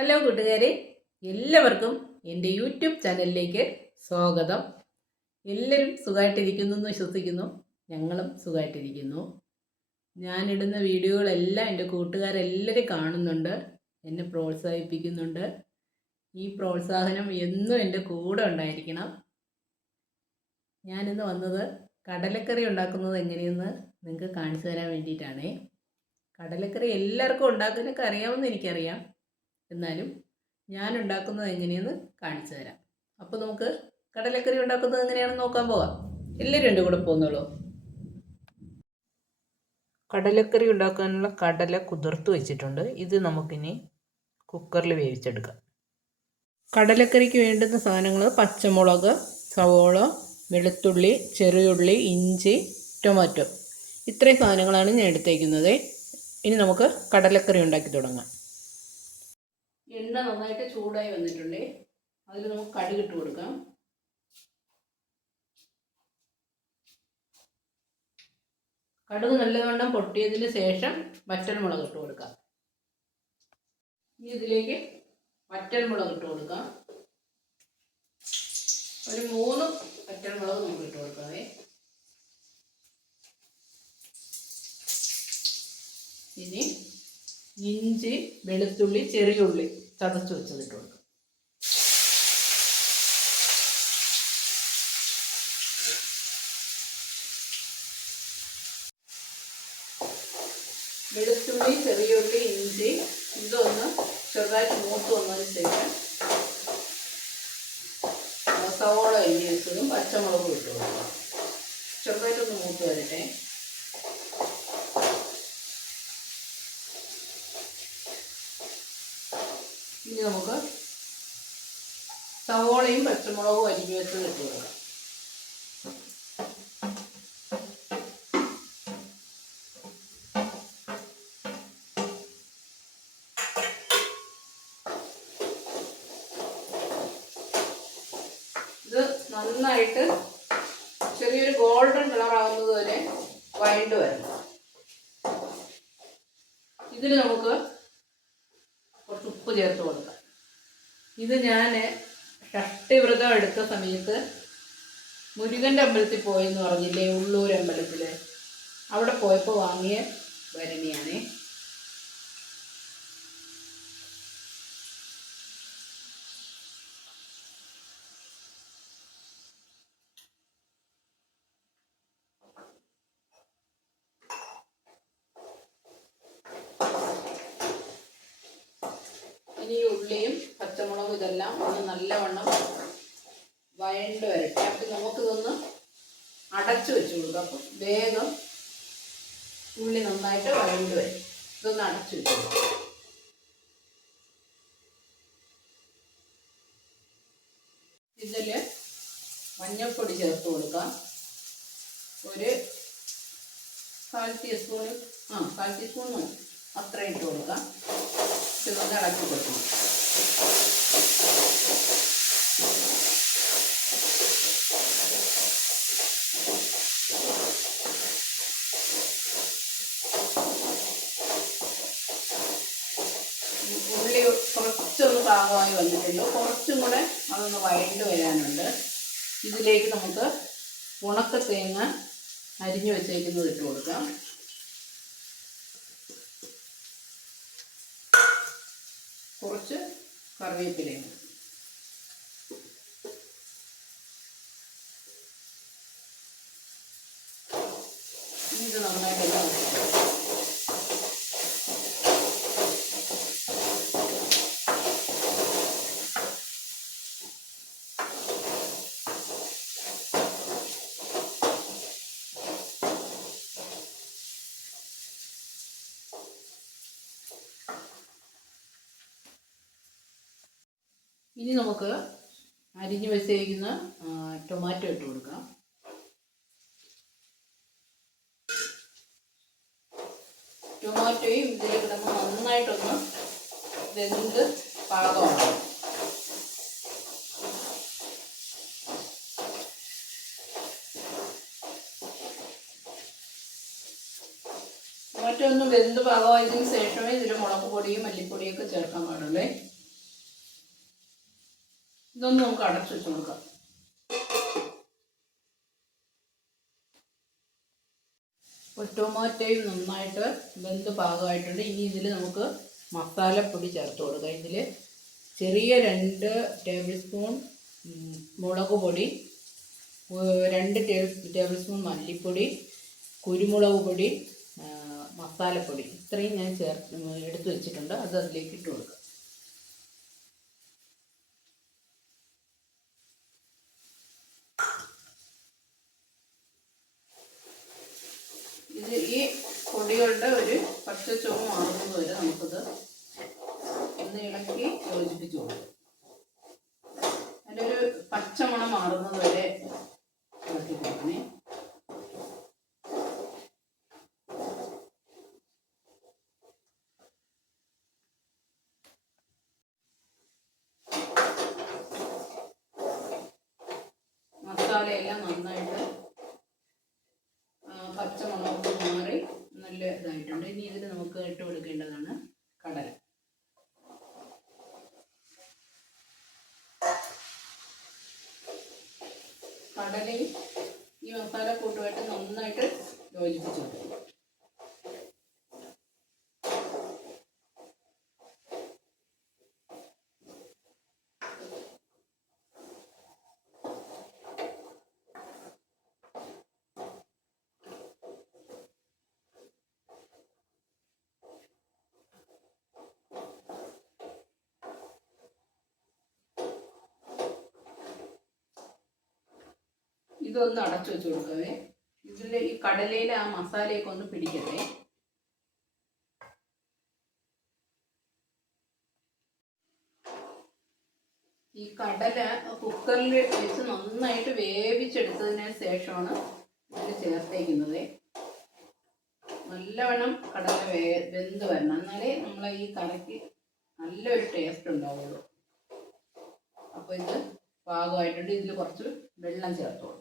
Hello കൂട്ടുകാരെ, എല്ലാവർക്കും എൻ്റെ യൂട്യൂബ് ചാനലിലേക്ക് സ്വാഗതം. എല്ലാവരും സുഖമായിട്ടിരിക്കുന്നു എന്ന് വിശ്വസിക്കുന്നു. ഞങ്ങളും സുഖമായിട്ടിരിക്കുന്നു. ഞാനിടുന്ന വീഡിയോകളെല്ലാം എൻ്റെ കൂട്ടുകാരെല്ലാവരും കാണുന്നുണ്ട്, എന്നെ പ്രോത്സാഹിപ്പിക്കുന്നുണ്ട്. ഈ പ്രോത്സാഹനം എന്നും എൻ്റെ കൂടെ ഉണ്ടായിരിക്കണം. ഞാനിന്ന് വന്നത് കടലക്കറി ഉണ്ടാക്കുന്നത് എങ്ങനെയെന്ന് നിങ്ങൾക്ക് കാണിച്ചു തരാൻ വേണ്ടിയിട്ടാണേ. കടലക്കറി എല്ലാവർക്കും ഉണ്ടാക്കാനൊക്കെ അറിയാമെന്ന് എനിക്കറിയാം, എന്നാലും ഞാൻ ഉണ്ടാക്കുന്നത് എങ്ങനെയെന്ന് കാണിച്ചു തരാം. അപ്പോൾ നമുക്ക് കടലക്കറി ഉണ്ടാക്കുന്നത് എങ്ങനെയാണെന്ന് നോക്കാൻ പോവാം. എല്ലാവരും എൻ്റെ കൂടെ പോകുന്നുള്ളൂ. കടലക്കറി ഉണ്ടാക്കാനുള്ള കടല കുതിർത്ത് വെച്ചിട്ടുണ്ട്. ഇത് നമുക്കിനി കുക്കറിൽ വേവിച്ചെടുക്കാം. കടലക്കറിക്ക് വേണ്ടുന്ന സാധനങ്ങൾ പച്ചമുളക്, സവോള, വെളുത്തുള്ളി, ചെറിയുള്ളി, ഇഞ്ചി, ടൊമാറ്റോ. ഇത്രയും സാധനങ്ങളാണ് ഞാൻ എടുത്തേക്കുന്നത്. ഇനി നമുക്ക് കടലക്കറി ഉണ്ടാക്കി തുടങ്ങാം. എണ്ണ നന്നായിട്ട് ചൂടായി വന്നിട്ടുണ്ട്. അതിൽ നമുക്ക് കടുകിട്ട് കൊടുക്കാം. കടുക് നല്ലവണ്ണം പൊട്ടിയതിന് ശേഷം വറ്റൽമുളക് ഇട്ട് കൊടുക്കാം. ഇനി ഇതിലേക്ക് വറ്റൽമുളക് ഇട്ട് കൊടുക്കാം. ഒരു 3 വറ്റൽമുളക് നമുക്ക് ഇട്ട് കൊടുക്കാവേ. ഇനി ഇഞ്ചി, വെളുത്തുള്ളി, ചെറിയുള്ളി ചതച്ച് വെച്ചതിട്ട് കൊടുക്കാം. വെളുത്തുള്ളി, ചെറിയുള്ളി, ഇഞ്ചി ഇതൊന്ന് ചെറുതായിട്ട് മൂത്ത് വന്നതിന് ശേഷം സവോള അരിഞ്ഞ് വെച്ചതും പച്ചമുളകും ഇട്ട് കൊടുക്കാം. ചെറുതായിട്ടൊന്ന് മൂത്ത് വരട്ടെ. ഇനി നമുക്ക് സവോളയും പച്ചമുളകും അരിഞ്ഞ് വെച്ചത് ഇട്ട് കൊടുക്കാം. ഇത് നന്നായിട്ട് ചെറിയൊരു ഗോൾഡൻ കളർ ആവുന്നത് വരെ വഴണ്ട് വരണം. ഇതിൽ നമുക്ക് കുറച്ച് ഉപ്പ് ചേർത്ത് കൊടുക്കാം. ഇത് ഞാൻ ഷഷ്ടിവ്രതം എടുത്ത സമയത്ത് മുരുകൻ്റെ അമ്പലത്തിൽ പോയെന്ന് പറഞ്ഞില്ലേ, ഉള്ളൂർ അമ്പലത്തിൽ, അവിടെ പോയപ്പോൾ വാങ്ങിയ ഭരണിയാണേ. ഇനി ഉള്ളിയും പച്ചമുളകും ഇതെല്ലാം ഒന്ന് നല്ലവണ്ണം വഴണ്ട് വരട്ടെ. അപ്പം നമുക്കിതൊന്ന് അടച്ചു വെച്ച് കൊടുക്കാം. അപ്പം വേഗം ഉള്ളി നന്നായിട്ട് വഴണ്ട് വരും. ഇതൊന്ന് അടച്ചു വെച്ച് കൊടുക്കാം. ഇതിൽ മഞ്ഞൾപ്പൊടി ചേർത്ത് കൊടുക്കാം. ഒരു 1/4 ടീസ്പൂൺ, 1/4 ടീസ്പൂൺ അത്ര ഇട്ട് കൊടുക്കാം. ഇതൊന്ന് ഇളക്കി കൊടുക്കണം. ഉള്ളി കുറച്ചൊന്ന് പാകമായി വന്നിട്ടുണ്ട്. കുറച്ചും കൂടെ അതൊന്ന് വഴണ്ട് വരാനുണ്ട്. ഇതിലേക്ക് നമുക്ക് ഉണക്ക തേങ്ങ അരിഞ്ഞു വെച്ചേക്കുന്നത് ഇട്ട് കൊടുക്കാം. കുറച്ച് കറിവേപ്പിലയും. ഇത് നന്നായിട്ട് ഇനി നമുക്ക് അരിഞ്ഞു വെച്ചേക്കുന്ന ടൊമാറ്റോ ഇട്ട് കൊടുക്കാം. ടൊമാറ്റോയും ഇതിൽ കിടന്ന് നന്നായിട്ടൊന്ന് വെന്ത് പാകമാണ്. ടൊമാറ്റോ ഒന്ന് വെന്ത് പാകമായതിന് ശേഷമേ ഇതിൽ മുളക് പൊടിയും മല്ലിപ്പൊടിയൊക്കെ ചേർക്കാൻ പാടുള്ളേ. ഇതൊന്ന് നമുക്ക് അടച്ചു വെച്ച് കൊടുക്കാം. ടൊമാറ്റോയും നന്നായിട്ട് വെന്ത് പാകമായിട്ടുണ്ട്. ഇനി ഇതിൽ നമുക്ക് മസാലപ്പൊടി ചേർത്ത് കൊടുക്കാം. ഇതിൽ ചെറിയ 2 ടേബിൾ സ്പൂൺ മുളക് പൊടി, 2 ടേബിൾ സ്പൂൺ മല്ലിപ്പൊടി, കുരുമുളക് പൊടി, മസാലപ്പൊടി ഇത്രയും ഞാൻ എടുത്ത് വെച്ചിട്ടുണ്ട്. അത് അതിലേക്ക് ഇട്ട് കൊടുക്കുക. ഈ പൊടികളുടെ ഒരു പച്ച ചുവ മാറുന്നത് വരെ നമുക്കിത് ഒന്ന് ഇളക്കി യോജിപ്പിച്ചു കൊടുക്കും. അതിൻ്റെ ഒരു പച്ചമണം മാറുന്നത് വരെ ഇളക്കി കൊടുക്കണേ. മസാലയെല്ലാം നന്നായിട്ട് പച്ചമുളകൊക്കെ മാറി നല്ല ഇതായിട്ടുണ്ട്. ഇനി ഇതിൽ നമുക്ക് ഇട്ട് കൊടുക്കേണ്ടതാണ് കടല. കടലയും ഈ മസാല കൂട്ടുമായിട്ട് നന്നായിട്ട് യോജിപ്പിച്ചു കൊടുക്കും. ഇതൊന്ന് അടച്ചു വെച്ച് കൊടുക്കവേ. ഇതിൽ ഈ കടലയിൽ ആ മസാലയൊക്കെ ഒന്ന് പിടിക്കട്ടെ. ഈ കടല കുക്കറിൽ വെച്ച് നന്നായിട്ട് വേവിച്ചെടുത്തതിന് ശേഷമാണ് ഇതിൽ ചേർത്തേക്കുന്നത്. നല്ലവണ്ണം കടല വെന്ത് വരണം, എന്നാലേ നമ്മളെ ഈ കറിക്ക് നല്ലൊരു ടേസ്റ്റ് ഉണ്ടാവുള്ളൂ. അപ്പോൾ ഇത് പാകമായിട്ടുണ്ട്. ഇതിൽ കുറച്ച് വെള്ളം ചേർത്തോളൂ.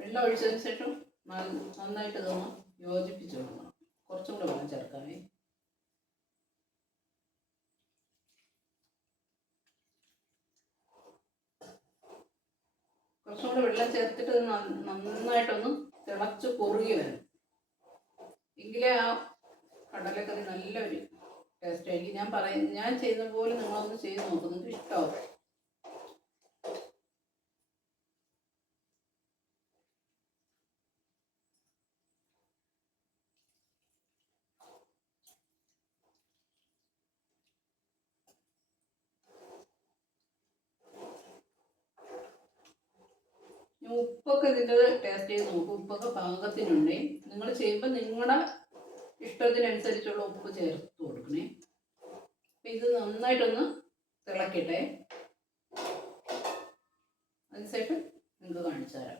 വെള്ളം ഒഴിച്ചതിന് ശേഷം നന്നായിട്ട് ഇതൊന്ന് യോജിപ്പിച്ച് കൊടുക്കണം. കുറച്ചും കൂടെ വെള്ളം ചേർക്കാമേ. കുറച്ചും കൂടെ വെള്ളം ചേർത്തിട്ട് നന്നായിട്ടൊന്ന് തിളച്ച് കുറുകി വരണം. എങ്കിലേ ആ കടലക്കറി നല്ലൊരു ടേസ്റ്റ് ആയിരിക്കും. ഞാൻ ചെയ്യുന്ന പോലെ നിങ്ങളൊന്ന് ചെയ്ത് നോക്കും, നിങ്ങൾക്ക് ഇഷ്ടമാവും. ഉപ്പൊക്കെ ഇതിൻ്റെ ടേസ്റ്റ് ചെയ്ത് നോക്കും. ഉപ്പൊക്കെ പാകത്തിനുണ്ടേ. നിങ്ങൾ ചെയ്യുമ്പോൾ നിങ്ങളുടെ ഇഷ്ടത്തിനനുസരിച്ചുള്ള ഉപ്പ് ചേർത്ത് കൊടുക്കണേ. അപ്പം ഇത് നന്നായിട്ടൊന്ന് തിളക്കട്ടെ. അതിനുശേഷം നിങ്ങൾക്ക് കാണിച്ചു തരാം.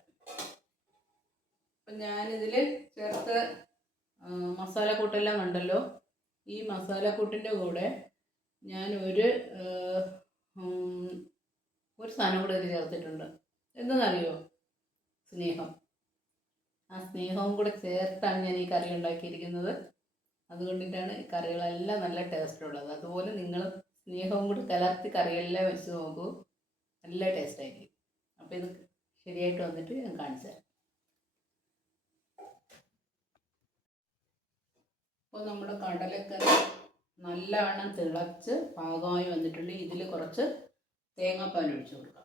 അപ്പം ഞാനിതിൽ ചേർത്ത മസാലക്കൂട്ടെല്ലാം കണ്ടല്ലോ. ഈ മസാലക്കൂട്ടിൻ്റെ കൂടെ ഞാൻ ഒരു സാധനം കൂടെ ഇതിൽ ചേർത്തിട്ടുണ്ട്. എന്താണെന്നറിയോ? സ്നേഹം. ആ സ്നേഹവും കൂടെ ചേർത്താണ് ഞാൻ ഈ കറി ഉണ്ടാക്കിയിരിക്കുന്നത്. അതുകൊണ്ടിട്ടാണ് ഈ കറികളെല്ലാം നല്ല ടേസ്റ്റ് ഉള്ളത്. അതുപോലെ നിങ്ങൾ സ്നേഹവും കൂടി കലർത്തി കറിയെല്ലാം വെച്ച് നോക്കൂ, നല്ല ടേസ്റ്റ് ആയിരിക്കും. അപ്പോൾ ഇത് ശരിയായിട്ട് വന്നിട്ട് ഞാൻ കാണിച്ചു തരാം. അപ്പോൾ നമ്മുടെ കടലക്കറി നല്ലവണ്ണം തിളച്ച് പാകമായി വന്നിട്ടുണ്ട്. ഇതിൽ കുറച്ച് തേങ്ങാപ്പാൽ ഒഴിച്ചു കൊടുക്കാം.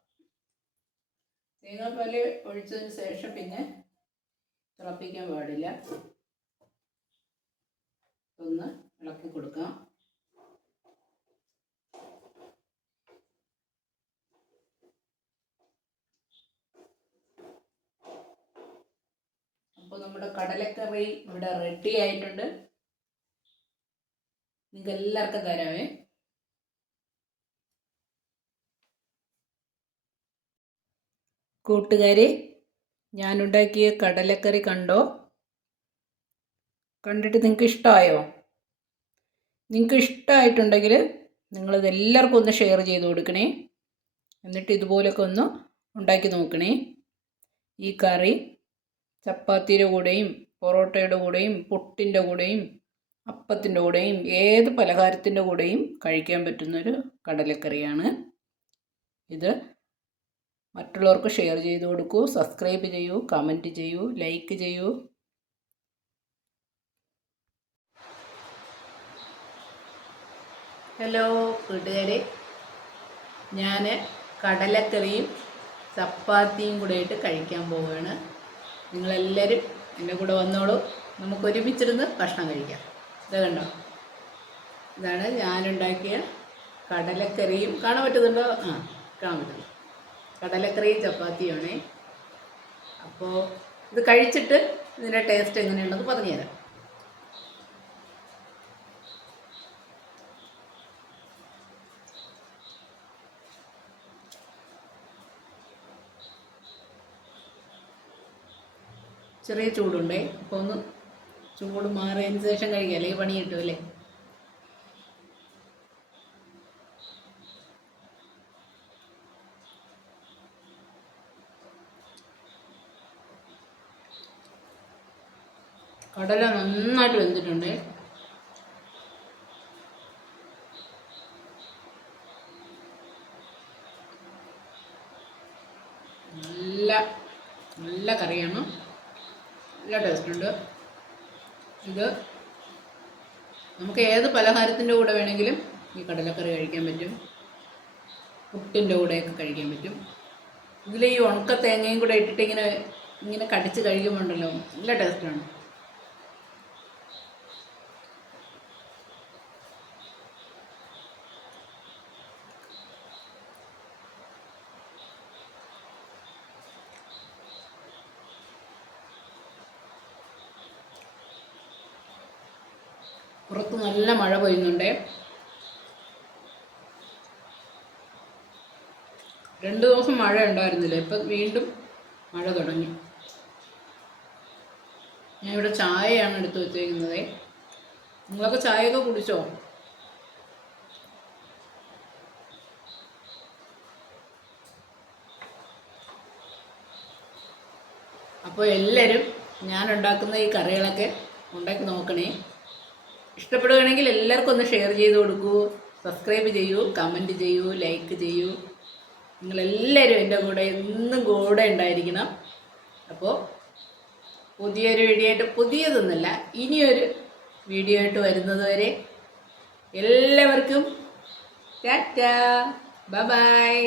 തേങ്ങാപ്പാൽ ഒഴിച്ചതിന് ശേഷം പിന്നെ തിളപ്പിക്കാൻ പാടില്ല. ഒന്ന് ഇളക്കി കൊടുക്കാം. അപ്പോൾ നമ്മുടെ കടലക്കറി ഇവിടെ റെഡി ആയിട്ടുണ്ട്. നിങ്ങൾക്ക് എല്ലാവർക്കും തരാമേ. കൂട്ടുകാരെ, ഞാനുണ്ടാക്കിയ കടലക്കറി കണ്ടോ? കണ്ടിട്ട് നിങ്ങൾക്ക് ഇഷ്ടമായോ? നിങ്ങൾക്ക് ഇഷ്ടമായിട്ടുണ്ടെങ്കിൽ നിങ്ങളിതെല്ലാവർക്കും ഒന്ന് ഷെയർ ചെയ്ത് കൊടുക്കണേ. എന്നിട്ട് ഇതുപോലൊക്കെ ഒന്ന് ഉണ്ടാക്കി നോക്കണേ. ഈ കറി ചപ്പാത്തിയുടെ കൂടെയും പൊറോട്ടയുടെ കൂടെയും പുട്ടിൻ്റെ കൂടെയും അപ്പത്തിൻ്റെ കൂടെയും ഏത് പലഹാരത്തിൻ്റെ കൂടെയും കഴിക്കാൻ പറ്റുന്നൊരു കടലക്കറിയാണ് ഇത്. മറ്റുള്ളവർക്ക് ഷെയർ ചെയ്ത് കൊടുക്കൂ, സബ്സ്ക്രൈബ് ചെയ്യൂ, കമൻറ്റ് ചെയ്യൂ, ലൈക്ക് ചെയ്യൂ. ഹലോ കൂട്ടുകാരെ, ഞാൻ കടലക്കറിയും ചപ്പാത്തിയും കൂടെ ആയിട്ട് കഴിക്കാൻ പോവുകയാണ്. നിങ്ങളെല്ലാവരും എൻ്റെ കൂടെ വന്നോളൂ, നമുക്ക് ഒരുമിച്ചിരുന്ന് ഭക്ഷണം കഴിക്കാം. ഇത് കണ്ടോ, ഇതാണ് ഞാനുണ്ടാക്കിയ കടലക്കറിയും. കാണാൻ പറ്റുന്നുണ്ടോ? കാണാൻ പറ്റുന്നു. കടലക്കറിയും ചപ്പാത്തിയുമാണ്. അപ്പോൾ ഇത് കഴിച്ചിട്ട് ഇതിൻ്റെ ടേസ്റ്റ് എങ്ങനെയുണ്ടെന്ന് പറഞ്ഞുതരാം. ചെറിയ ചൂടുണ്ടേ, അപ്പോൾ ഒന്ന് ചൂട് മാറിയതിന് ശേഷം കഴിക്കാം, അല്ലെങ്കിൽ പണി കിട്ടുമല്ലേ. കടല നന്നായിട്ട് വെന്തിട്ടുണ്ട്. നല്ല കറിയാണ്, നല്ല ടേസ്റ്റുണ്ട്. ഇത് നമുക്ക് ഏത് പലഹാരത്തിൻ്റെ കൂടെ വേണമെങ്കിലും ഈ കടലക്കറി കഴിക്കാൻ പറ്റും, പുട്ടിൻ്റെ കൂടെയൊക്കെ കഴിക്കാൻ പറ്റും. ഇതിൽ ഈ ഉണക്ക തേങ്ങയും കൂടെ ഇട്ടിട്ട് ഇങ്ങനെ കടിച്ച് കഴിക്കുമ്പോണ്ടല്ലോ നല്ല ടേസ്റ്റാണ്. പുറത്ത് നല്ല മഴ പെയ്യുന്നുണ്ട്. 2 ദിവസം മഴ ഉണ്ടായിരുന്നില്ല, ഇപ്പം വീണ്ടും മഴ തുടങ്ങി. ഞാനിവിടെ ചായയാണ് എടുത്ത് വെച്ചേക്കുന്നത്. നിങ്ങളൊക്കെ ചായയൊക്കെ കുടിച്ചോ? അപ്പോൾ എല്ലാവരും ഞാനുണ്ടാക്കുന്ന ഈ കറികളൊക്കെ ഉണ്ടാക്കി നോക്കണേ. ഇഷ്ടപ്പെടുകയാണെങ്കിൽ എല്ലാവർക്കും ഒന്ന് ഷെയർ ചെയ്ത് കൊടുക്കൂ, സബ്സ്ക്രൈബ് ചെയ്യൂ, കമൻറ്റ് ചെയ്യൂ, ലൈക്ക് ചെയ്യൂ. നിങ്ങളെല്ലാവരും എൻ്റെ കൂടെ എന്നും കൂടെ ഉണ്ടായിരിക്കണം. അപ്പോൾ പുതിയൊരു വീഡിയോ ആയിട്ട്, പുതിയതൊന്നുമല്ല, ഇനിയൊരു വീഡിയോ ആയിട്ട് വരുന്നത് വരെ എല്ലാവർക്കും ടാറ്റാ, ബൈ ബൈ.